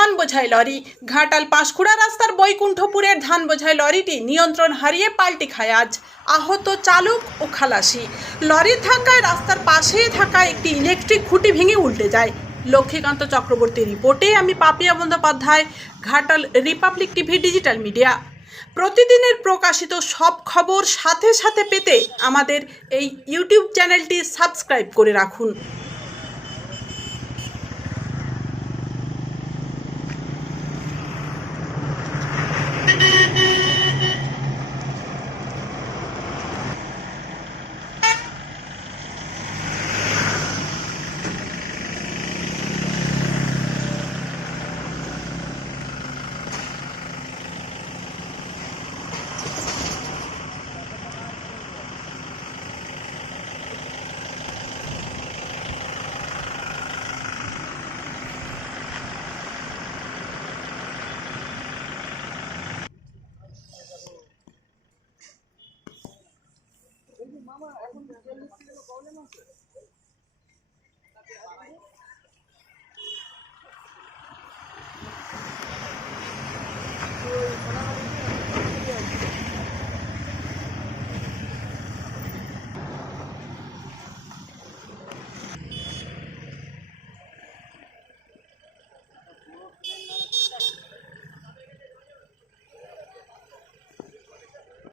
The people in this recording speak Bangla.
ধান বোঝাই লরি। ঘাটাল পাঁশকুড়া রাস্তার বৈকুণ্ঠপুরের ধান বোঝাই লরিটি নিয়ন্ত্রণ হারিয়ে পাল্টি খায় আজ। আহত চালক ও খালাসি। লরির ধাক্কায় রাস্তার পাশেই থাকা একটি ইলেকট্রিক খুঁটি ভেঙে উল্টে যায়। লক্ষ্মীকান্ত চক্রবর্তী রিপোর্টে আমি Papiya Bandyopadhyay, Ghatal Republic TV digital media. প্রতিদিনের প্রকাশিত সব খবর সাথে সাথে পেতে আমাদের এই ইউটিউব চ্যানেলটি সাবস্ক্রাইব করে রাখুন। এখন প্রবলেম আছে